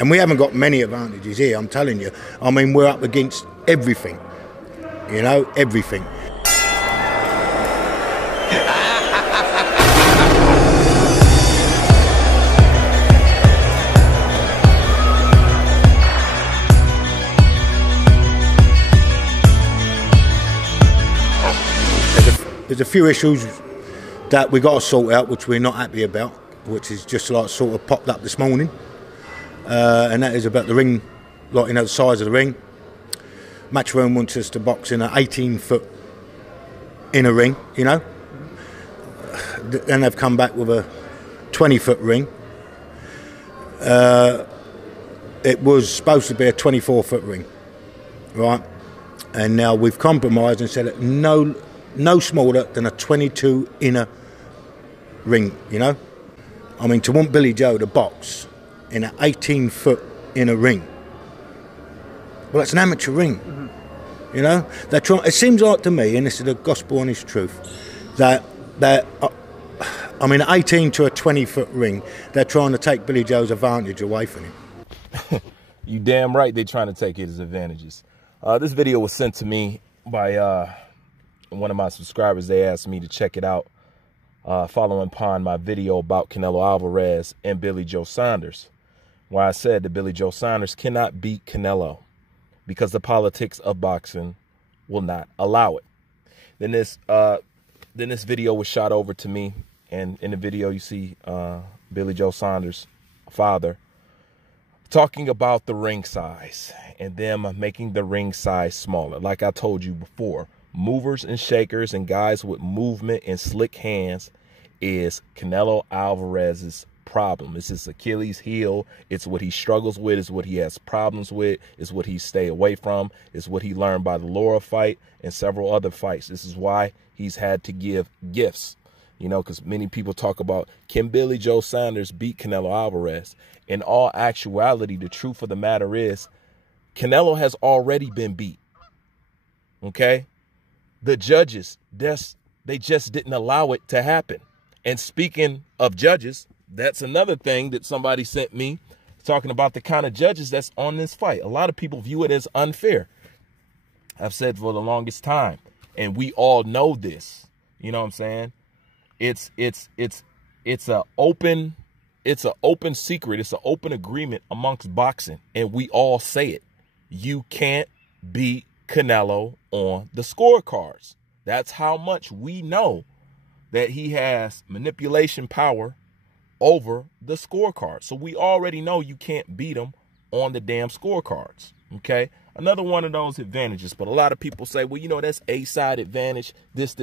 And we haven't got many advantages here, I'm telling you. I mean, we're up against everything, you know, everything. There's a few issues that we got to sort out, which we're not happy about, which is just like sort of popped up this morning. And that is about the ring, like, you know, the size of the ring. Matchroom wants us to box in an 18-foot inner ring, you know. Then they've come back with a 20-foot ring. It was supposed to be a 24-foot ring, right? And now we've compromised and said that no smaller than a 22 inner ring, you know. I mean, to want Billy Joe to box in an 18-foot inner ring, well, that's an amateur ring, you know. They're trying. It seems like to me, and this is the gospel honest truth, that I mean, 18 to a 20-foot ring, they're trying to take Billy Joe's advantage away from him. You damn right they're trying to take his advantages. This video was sent to me by one of my subscribers. They asked me to check it out following upon my video about Canelo Alvarez and Billy Joe Saunders, where I said that Billy Joe Saunders cannot beat Canelo because the politics of boxing will not allow it. Then this video was shot over to me, and in the video you see Billy Joe Saunders' father talking about the ring size and them making the ring size smaller. Like I told you before, movers and shakers and guys with movement and slick hands is Canelo Alvarez's problem. It's his Achilles heel. It's what he struggles with. It's what he has problems with. It's what he stay away from. It's what he learned by the Laura fight and several other fights. This is why he's had to give gifts, you know, because many people talk about, can Billy Joe Saunders beat Canelo Alvarez? In all actuality, the truth of the matter is Canelo has already been beat. Okay? The judges, they just didn't allow it to happen. And speaking of judges, that's another thing that somebody sent me, talking about the kind of judges that's on this fight. A lot of people view it as unfair. I've said for the longest time, and we all know this. You know what I'm saying? It's an open secret. It's an open agreement amongst boxing, and we all say it. You can't beat Canelo on the scorecards. That's how much we know that he has manipulation power over the scorecard. So we already know you can't beat him on the damn scorecards. Okay, another one of those advantages. But a lot of people say, well, you know, that's A-side advantage. This.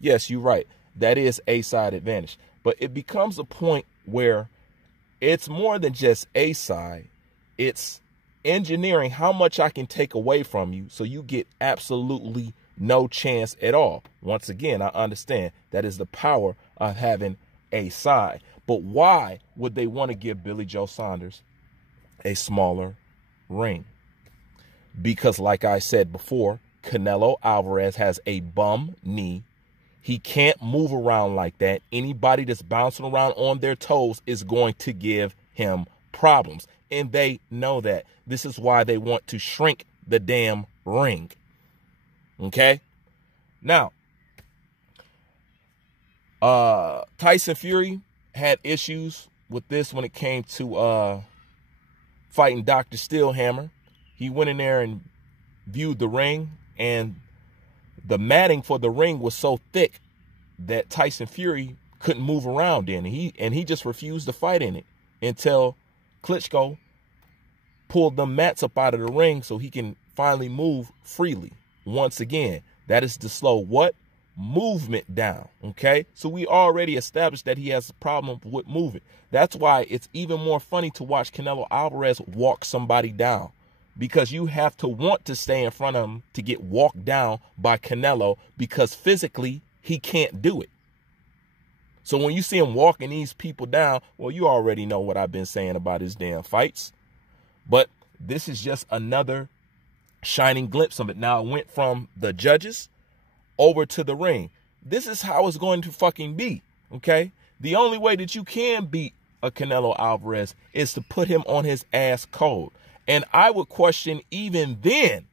Yes, you're right. That is A-side advantage. But it becomes a point where it's more than just A-side. It's engineering how much I can take away from you so you get absolutely no chance at all. Once again, I understand that is the power of having a side. But why would they want to give Billy Joe Saunders a smaller ring? Because like I said before, Canelo Alvarez has a bum knee. He can't move around like that. Anybody that's bouncing around on their toes is going to give him problems. And they know that. This is why they want to shrink the damn ring. Okay? Now, Tyson Fury had issues with this when it came to fighting Dr. Steelhammer. He went in there and viewed the ring, and the matting for the ring was so thick that Tyson Fury couldn't move around in it. And he just refused to fight in it until Klitschko pulled the mats up out of the ring so he can finally move freely. Once again, that is to slow what? Movement down. Okay? So we already established that he has a problem with movement. That's why it's even more funny to watch Canelo Alvarez walk somebody down, because you have to want to stay in front of him to get walked down by Canelo, because physically he can't do it. So when you see him walking these people down, well, you already know what I've been saying about his damn fights. But this is just another shining glimpse of it. Now it went from the judges over to the ring. This is how it's going to fucking be, okay? The only way that you can beat of Canelo Alvarez is to put him on his ass cold. And I would question even then,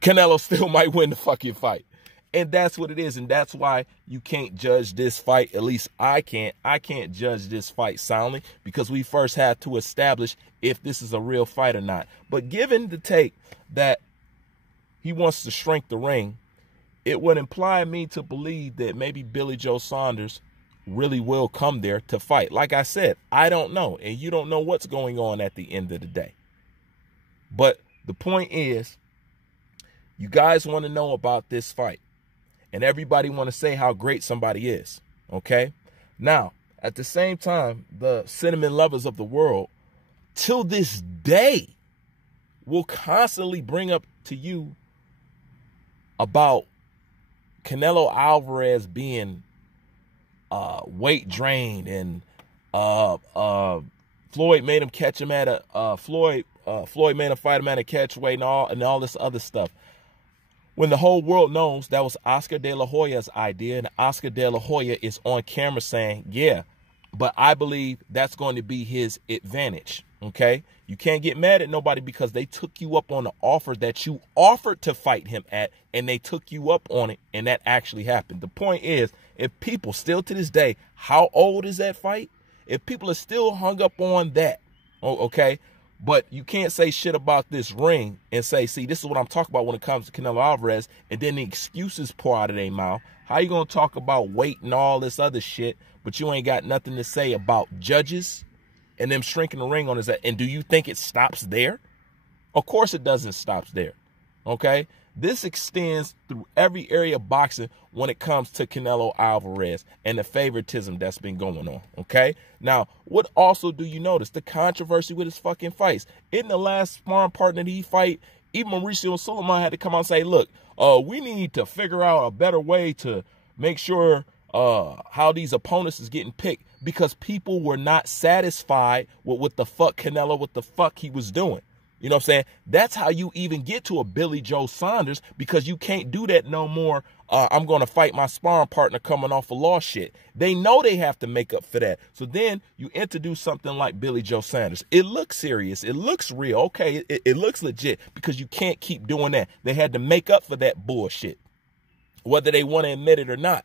Canelo still might win the fucking fight. And that's what it is. And that's why you can't judge this fight. At least I can't. I can't judge this fight soundly because we first have to establish if this is a real fight or not. But given the take that he wants to shrink the ring, it would imply me to believe that maybe Billy Joe Saunders really will come there to fight. Like I said, I don't know. And you don't know what's going on at the end of the day. But the point is, you guys want to know about this fight. And everybody want to say how great somebody is. Okay? Now, at the same time, the cinnamon lovers of the world, till this day, will constantly bring up to you about Canelo Alvarez being weight drained and Floyd made him catch him at a Floyd made him fight him at a catch weight and all this other stuff. When the whole world knows that was Oscar De La Hoya's idea, and Oscar De La Hoya is on camera saying, yeah, but I believe that's going to be his advantage. Okay? You can't get mad at nobody because they took you up on the offer that you offered to fight him at, and they took you up on it, and that actually happened. The point is, if people still to this day, how old is that fight? If people are still hung up on that, okay, but you can't say shit about this ring and say, see, this is what I'm talking about when it comes to Canelo Alvarez, and then the excuses pour out of their mouth. How you going to talk about weight and all this other shit, but you ain't got nothing to say about judges and them shrinking the ring on his head? And do you think it stops there? Of course it doesn't stop there, okay? This extends through every area of boxing when it comes to Canelo Alvarez and the favoritism that's been going on, okay? Now, what also do you notice? The controversy with his fucking fights. In the last sparring partner that he fight, even Mauricio Suleiman had to come out and say, look, we need to figure out a better way to make sure how these opponents is getting picked because people were not satisfied with what the fuck Canelo, what the fuck he was doing. You know what I'm saying? That's how you even get to a Billy Joe Saunders, because you can't do that no more. I'm going to fight my sparring partner coming off a loss shit. They know they have to make up for that. So then you introduce something like Billy Joe Saunders. It looks serious. It looks real. Okay, it looks legit because you can't keep doing that. They had to make up for that bullshit, whether they want to admit it or not.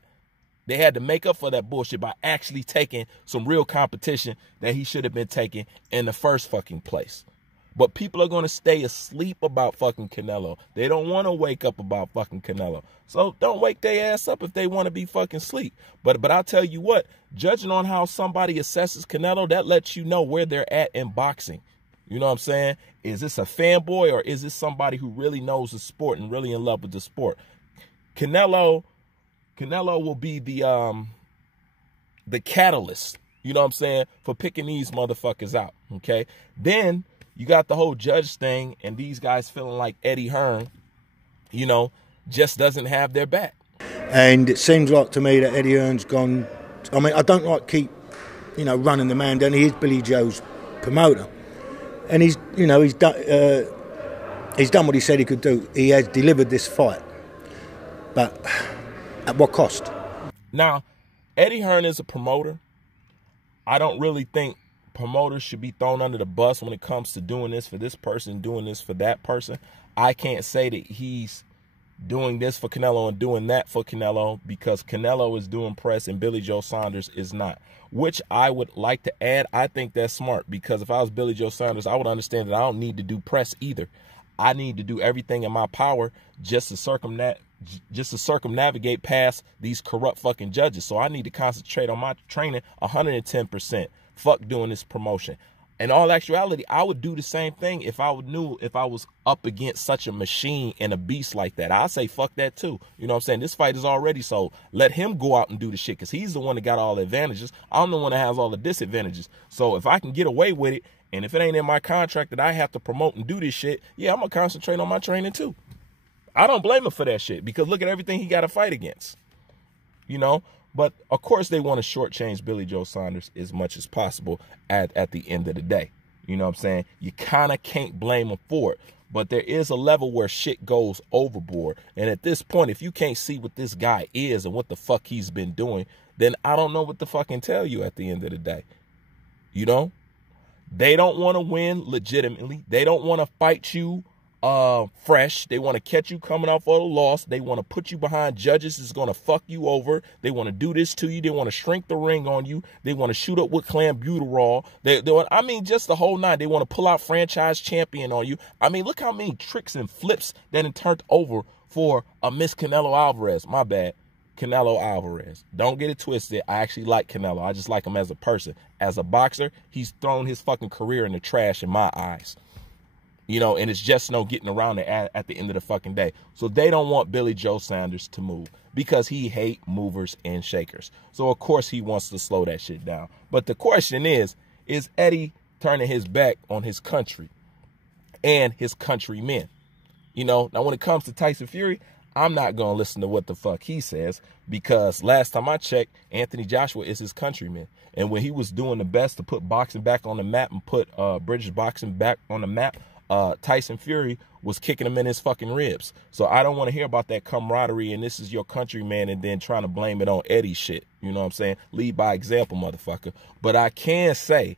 They had to make up for that bullshit by actually taking some real competition that he should have been taking in the first fucking place. But people are going to stay asleep about fucking Canelo. They don't want to wake up about fucking Canelo. So don't wake their ass up if they want to be fucking sleep. But I'll tell you what, judging on how somebody assesses Canelo, that lets you know where they're at in boxing. You know what I'm saying? Is this a fanboy or is this somebody who really knows the sport and really in love with the sport? Canelo will be the catalyst, you know what I'm saying, for picking these motherfuckers out, okay? Then you got the whole judge thing, and these guys feeling like Eddie Hearn, you know, just doesn't have their back. And it seems like to me that Eddie Hearn's gone. I mean, I don't like keep, you know, running the man down. He is Billy Joe's promoter, and he's done what he said he could do. He has delivered this fight, but at what cost? Now, Eddie Hearn is a promoter. I don't really think promoters should be thrown under the bus when it comes to doing this for this person, doing this for that person. I can't say that he's doing this for Canelo and doing that for Canelo because Canelo is doing press and Billy Joe Saunders is not, which I would like to add. I think that's smart because if I was Billy Joe Saunders, I would understand that I don't need to do press either. I need to do everything in my power just to circumnavigate past these corrupt fucking judges. So I need to concentrate on my training 110%. Fuck doing this promotion. In all actuality, I would do the same thing if I knew if I was up against such a machine and a beast like that. I'd say fuck that too. You know what I'm saying? This fight is already sold. Let him go out and do the shit because he's the one that got all the advantages. I'm the one that has all the disadvantages. So if I can get away with it, and if it ain't in my contract that I have to promote and do this shit, yeah, I'm going to concentrate on my training too. I don't blame him for that shit because look at everything he got to fight against. You know? But, of course, they want to shortchange Billy Joe Saunders as much as possible at the end of the day. You know what I'm saying? You kind of can't blame them for it. But there is a level where shit goes overboard. And at this point, if you can't see what this guy is and what the fuck he's been doing, then I don't know what to fucking tell you at the end of the day. You know? They don't want to win legitimately. They don't want to fight you fresh. They want to catch you coming off of a loss. They want to put you behind judges that's going to fuck you over. They want to do this to you. They want to shrink the ring on you. They want to shoot up with clenbuterol. I mean, just the whole nine. They want to pull out franchise champion on you. I mean, look how many tricks and flips that it turned over for a Miss Canelo Alvarez. My bad. Canelo Alvarez. Don't get it twisted. I actually like Canelo. I just like him as a person. As a boxer, he's thrown his fucking career in the trash in my eyes. You know, and it's just no getting around it at the end of the fucking day. So they don't want Billy Joe Saunders to move because he hate movers and shakers. So, of course, he wants to slow that shit down. But the question is Eddie turning his back on his country and his countrymen? You know, now when it comes to Tyson Fury, I'm not going to listen to what the fuck he says because last time I checked, Anthony Joshua is his countryman. And when he was doing the best to put boxing back on the map and put British boxing back on the map, Tyson Fury was kicking him in his fucking ribs. So I don't want to hear about that camaraderie and this is your countryman and then trying to blame it on Eddie shit. You know what I'm saying? Lead by example, motherfucker. But I can say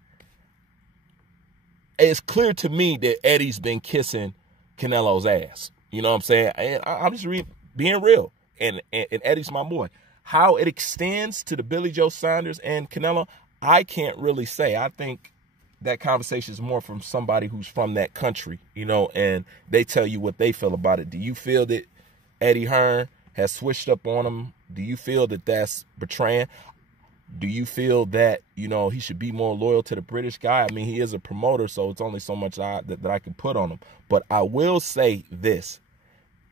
it's clear to me that Eddie's been kissing Canelo's ass. You know what I'm saying? And I'm just being real. And Eddie's my boy. How it extends to the Billy Joe Saunders and Canelo, I can't really say. I think that conversation is more from somebody who's from that country, you know, and they tell you what they feel about it. Do you feel that Eddie Hearn has switched up on him? Do you feel that that's betraying? Do you feel that, you know, he should be more loyal to the British guy? I mean, he is a promoter, so it's only so much that I can put on him. But I will say this.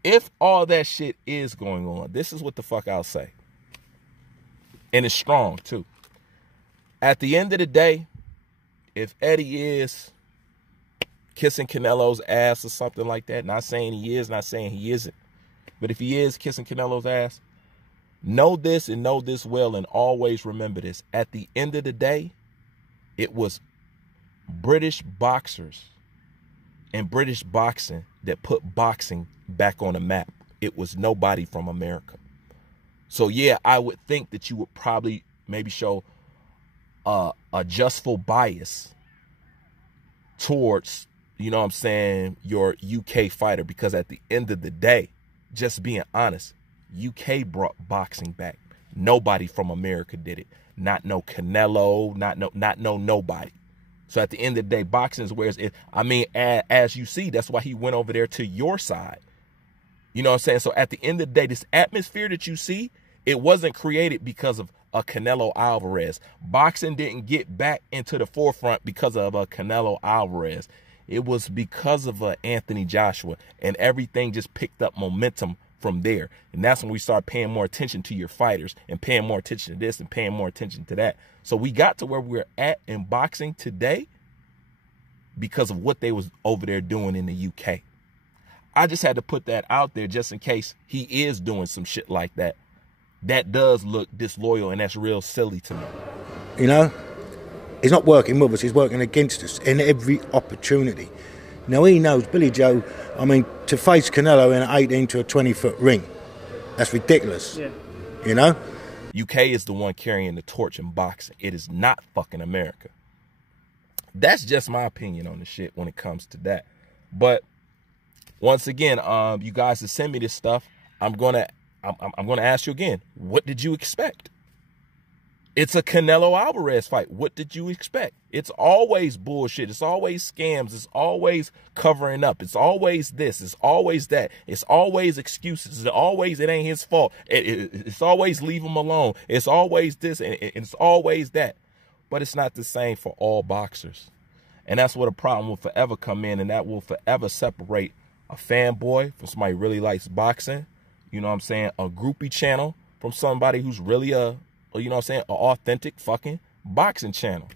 If all that shit is going on, this is what the fuck I'll say. And it's strong, too. At the end of the day, if Eddie is kissing Canelo's ass or something like that, not saying he is, not saying he isn't, but if he is kissing Canelo's ass, know this and know this well and always remember this. At the end of the day, it was British boxers and British boxing that put boxing back on the map. It was nobody from America. So, yeah, I would think that you would probably maybe show a justful bias towards, you know what I'm saying, your UK fighter. Because at the end of the day, just being honest, UK brought boxing back. Nobody from America did it. Not no Canelo, not no nobody. So at the end of the day, boxing is where it's, I mean, as you see, that's why he went over there to your side. You know what I'm saying? So at the end of the day, this atmosphere that you see, it wasn't created because of a Canelo Alvarez. Boxing didn't get back into the forefront because of a Canelo Alvarez. It was because of Anthony Joshua, and everything just picked up momentum from there. And that's when we start paying more attention to your fighters and paying more attention to this and paying more attention to that. So we got to where we're at in boxing today because of what they was over there doing in the UK. I just had to put that out there just in case he is doing some shit like that. That does look disloyal, and that's real silly to me. You know, he's not working with us, he's working against us in every opportunity. Now, he knows, Billy Joe, I mean, to face Canelo in an 18 to a 20-foot ring, that's ridiculous. Yeah. You know? UK is the one carrying the torch in boxing. It is not fucking America. That's just my opinion on the shit when it comes to that. But once again, you guys to send me this stuff, I'm gonna ask you again, what did you expect? It's a Canelo Alvarez fight. What did you expect? It's always bullshit. It's always scams. It's always covering up. It's always this. It's always that. It's always excuses. It's always it ain't his fault. It's always leave him alone. It's always this and it's always that. But it's not the same for all boxers. And that's where the problem will forever come in, and that will forever separate a fanboy from somebody who really likes boxing. You know what I'm saying? A groupie channel from somebody who's really you know what I'm saying, an authentic fucking boxing channel.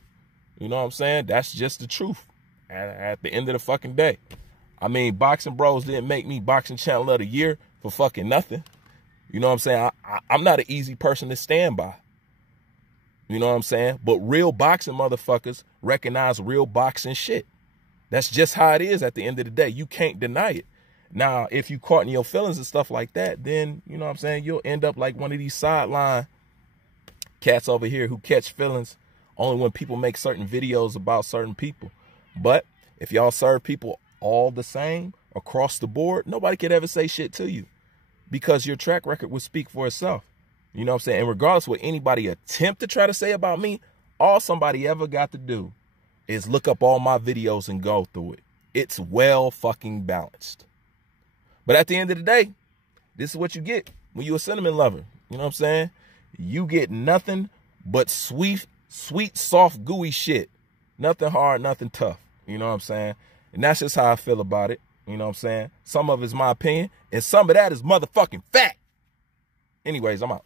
You know what I'm saying? That's just the truth at the end of the fucking day. I mean, Boxing Bros didn't make me boxing channel of the year for fucking nothing. You know what I'm saying? I'm not an easy person to stand by. You know what I'm saying? But real boxing motherfuckers recognize real boxing shit. That's just how it is at the end of the day. You can't deny it. Now, if you caught in your feelings and stuff like that, then, you know what I'm saying, you'll end up like one of these sideline cats over here who catch feelings only when people make certain videos about certain people. But if y'all serve people all the same across the board, nobody could ever say shit to you because your track record would speak for itself. You know what I'm saying? And regardless of what anybody attempt to try to say about me, all somebody ever got to do is look up all my videos and go through it. It's well fucking balanced. But at the end of the day, this is what you get when you're a cinnamon lover. You know what I'm saying? You get nothing but sweet, soft, gooey shit. Nothing hard, nothing tough. You know what I'm saying? And that's just how I feel about it. You know what I'm saying? Some of it's my opinion, and some of that is motherfucking fact. Anyways, I'm out.